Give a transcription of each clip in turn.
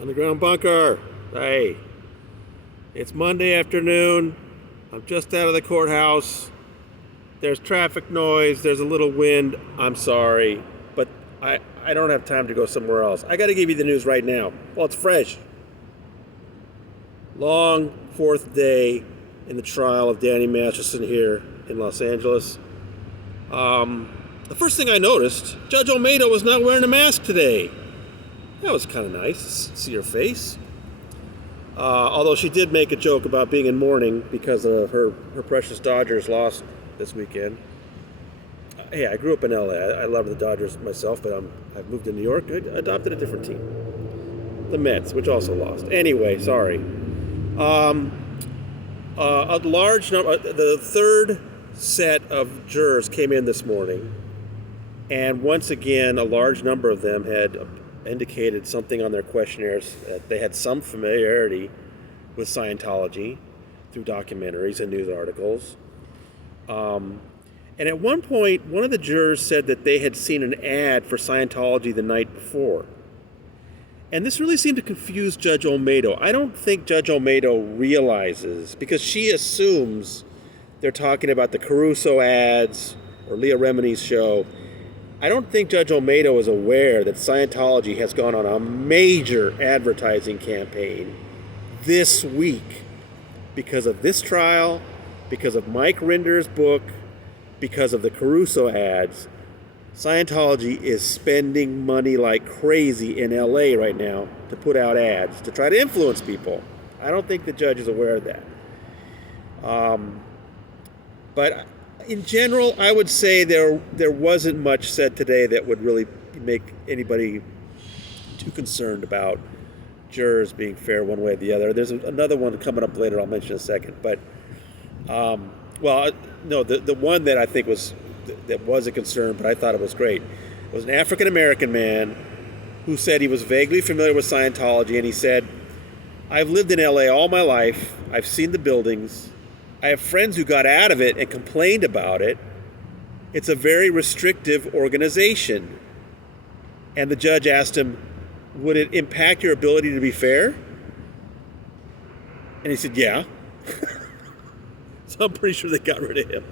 Underground bunker. Hey, it's Monday afternoon. I'm just out of the courthouse. There's traffic noise. There's a little wind. I'm sorry, but I don't have time to go somewhere else. I got to give you the news right now. Well, it's fresh. Long fourth day in the trial of Danny Masterson here in Los Angeles. The first thing I noticed, Judge Olmedo was not wearing a mask today. That was kind of nice to see her face. Although she did make a joke about being in mourning because of her precious Dodgers lost this weekend. Hey, I grew up in LA. I love the Dodgers myself, but I've moved to New York. I adopted a different team. The Mets, which also lost. Anyway, sorry. A large number, the third set of jurors came in this morning, and once again, a large number of them had indicated something on their questionnaires that they had some familiarity with Scientology through documentaries and news articles. And at one point, one of the jurors said that they had seen an ad for Scientology the night before. And this really seemed to confuse Judge Olmedo. I don't think Judge Olmedo realizes, because she assumes they're talking about the Caruso ads or Leah Remini's show. I don't think Judge Olmedo is aware that Scientology has gone on a major advertising campaign this week because of this trial, because of Mike Rinder's book, because of the Caruso ads. Scientology is spending money like crazy in LA right now to put out ads to try to influence people. I don't think the judge is aware of that. But in general, I would say there wasn't much said today that would really make anybody too concerned about jurors being fair one way or the other. There's another one coming up later I'll mention in a second. But, the one that I think was a concern, but I thought it was great. It was an African-American man who said he was vaguely familiar with Scientology, and he said, I've lived in LA all my life. I've seen the buildings. I have friends who got out of it and complained about it. It's a very restrictive organization. And the judge asked him, would it impact your ability to be fair? And he said, yeah. So I'm pretty sure they got rid of him.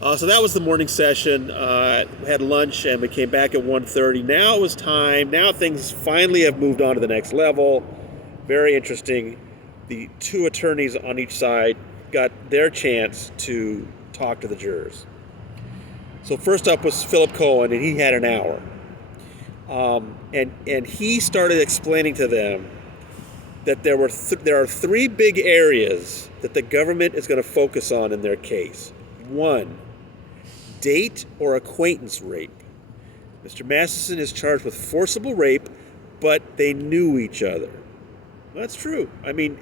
So that was the morning session. We had lunch and we came back at 1:30. Now it was time. Now things finally have moved on to the next level. Very interesting. The two attorneys on each side got their chance to talk to the jurors. So first up was Philip Cohen, and he had an hour. And he started explaining to them that there are three big areas that the government is going to focus on in their case. One, date or acquaintance rape. Mr. Masterson is charged with forcible rape, but they knew each other. That's true. I mean,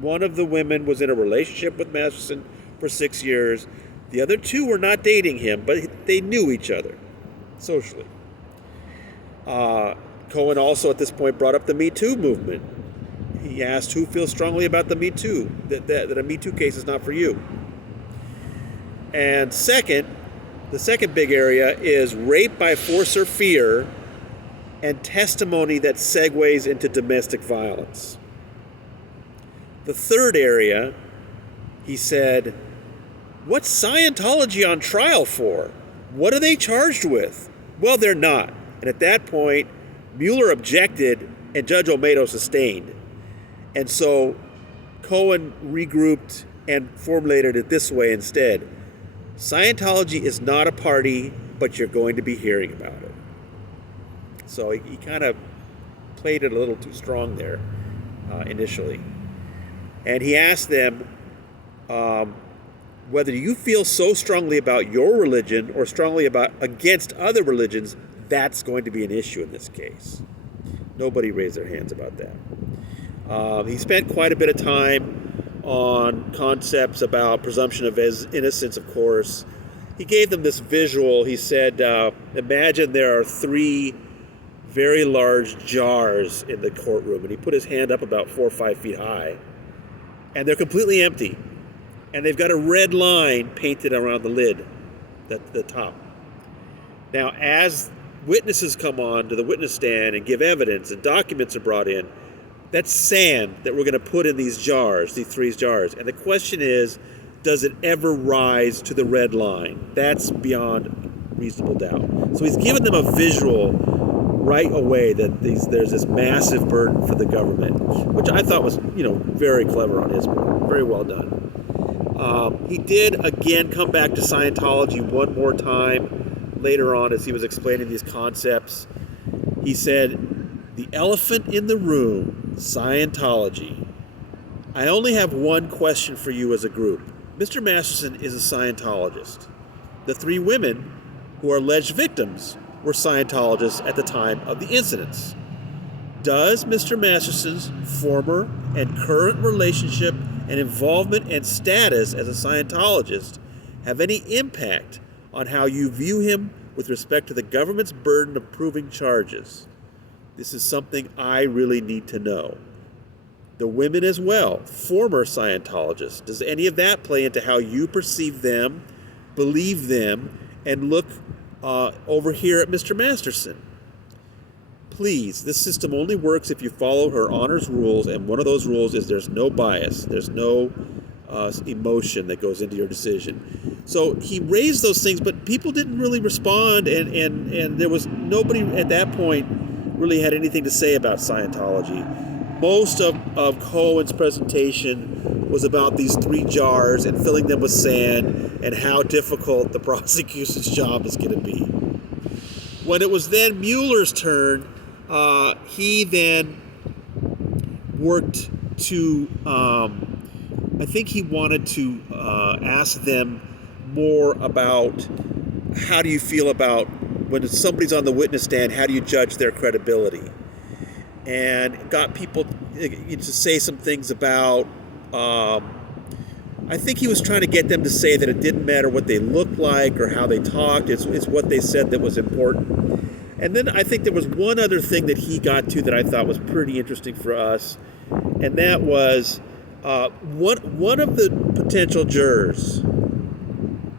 one of the women was in a relationship with Masterson for 6 years. The other two were not dating him, but they knew each other socially. Cohen also at this point brought up the Me Too movement. He asked who feels strongly about the Me Too, that a Me Too case is not for you. And the second big area is rape by force or fear and testimony that segues into domestic violence. The third area, he said, what's Scientology on trial for? What are they charged with? Well, they're not. And at that point, Mueller objected and Judge Olmedo sustained. And so Cohen regrouped and formulated it this way instead. Scientology is not a party, but you're going to be hearing about it. So he kind of played it a little too strong there initially. And he asked them whether you feel so strongly about your religion or strongly against other religions, that's going to be an issue in this case. Nobody raised their hands about that. He spent quite a bit of time on concepts about presumption of innocence, of course. He gave them this visual. He said, imagine there are three very large jars in the courtroom. And he put his hand up about 4 or 5 feet high. And they're completely empty. And they've got a red line painted around the lid, the top. Now, as witnesses come on to the witness stand and give evidence and documents are brought in, that's sand that we're going to put in these jars, these 3 jars. And the question is, does it ever rise to the red line? That's beyond reasonable doubt. So he's given them a visual right away that there's this massive burden for the government, which I thought was, very clever on his part. Very well done. He did, again, come back to Scientology one more time later on as he was explaining these concepts. He said, the elephant in the room, Scientology. I only have one question for you as a group. Mr. Masterson is a Scientologist. The 3 women who are alleged victims were Scientologists at the time of the incidents. Does Mr. Masterson's former and current relationship and involvement and status as a Scientologist have any impact on how you view him with respect to the government's burden of proving charges? This is something I really need to know. The women as well, former Scientologists. Does any of that play into how you perceive them, believe them, and look over here at Mr. Masterson? Please, this system only works if you follow Her Honor's rules, and one of those rules is there's no bias. There's no emotion that goes into your decision. So he raised those things, but people didn't really respond, and there was nobody at that point really had anything to say about Scientology. Most of Cohen's presentation was about these 3 jars and filling them with sand and how difficult the prosecution's job is going to be. When it was then Mueller's turn, he then worked to, I think he wanted to ask them more about how do you feel about when somebody's on the witness stand, how do you judge their credibility? And got people to say some things about, I think he was trying to get them to say that it didn't matter what they looked like or how they talked, it's what they said that was important. And then I think there was one other thing that he got to that I thought was pretty interesting for us, and that was one of the potential jurors,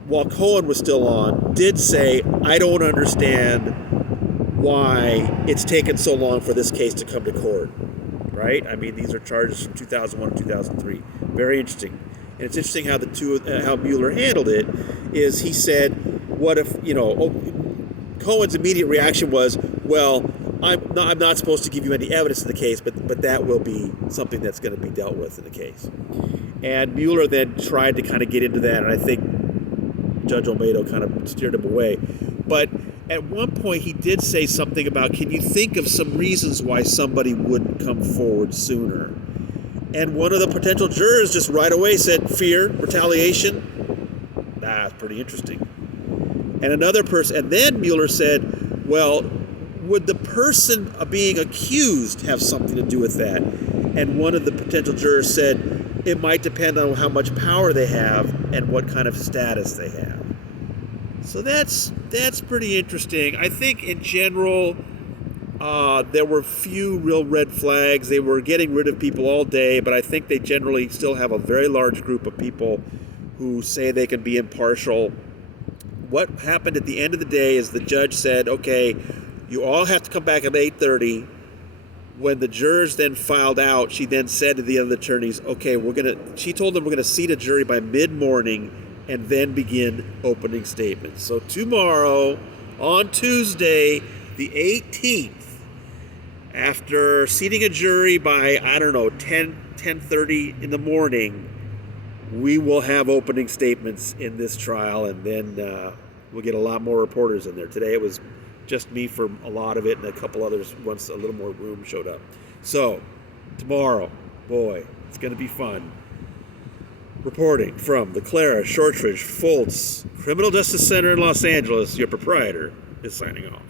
while Cohen was still on, did say, I don't understand why it's taken so long for this case to come to court, right? I mean, these are charges from 2001 and 2003. Very interesting. And it's interesting how how Mueller handled it. Is he said, what if, Cohen's immediate reaction was, well, I'm not supposed to give you any evidence in the case, but that will be something that's going to be dealt with in the case. And Mueller then tried to kind of get into that, and I think Judge Olmedo kind of steered him away. But at one point he did say something about, can you think of some reasons why somebody wouldn't come forward sooner? And one of the potential jurors just right away said, fear, retaliation. That's pretty interesting. And another person, and then Mueller said, well, would the person being accused have something to do with that? And one of the potential jurors said, it might depend on how much power they have and what kind of status they have. So that's pretty interesting. I think in general, there were few real red flags. They were getting rid of people all day, but I think they generally still have a very large group of people who say they can be impartial. What happened at the end of the day is the judge said, okay, you all have to come back at 8:30. When the jurors then filed out, she then said to the other attorneys, okay, she told them we're going to seat a jury by mid-morning and then begin opening statements. So tomorrow, on Tuesday, the 18th, after seating a jury by, 10:30 in the morning, we will have opening statements in this trial, and then we'll get a lot more reporters in there. Today it was just me for a lot of it, and a couple others once a little more room showed up. So, tomorrow, boy, it's going to be fun. Reporting from the Clara Shortridge Foltz Criminal Justice Center in Los Angeles, your proprietor is signing off.